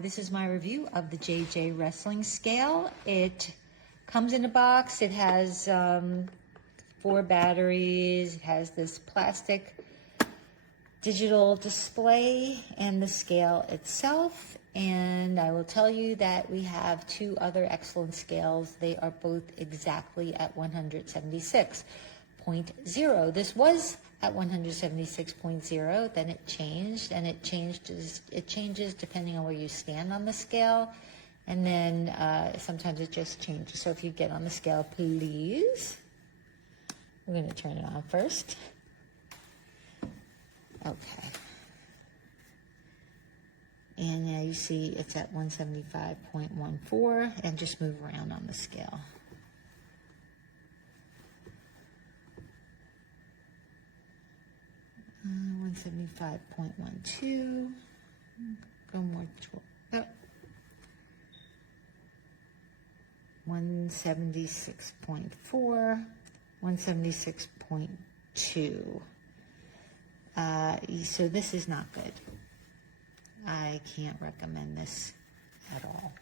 this is my review of the JJ Wrestling Scale. It comes in a box. It has 4 batteries. It has this plastic digital display and the scale itself. And I will tell you that we have 2 other excellent scales. They are both exactly at 176.0. This was at 176.0, then it changed, and it changes depending on where you stand on the scale, and then sometimes it just changes. So if you get on the scale, please. We're going to turn it on first. Okay. And now you see it's at 175.14, and just move around on the scale. Uh, 175.12. Go more. 176.4. 176.2. So this is not good. I can't recommend this at all.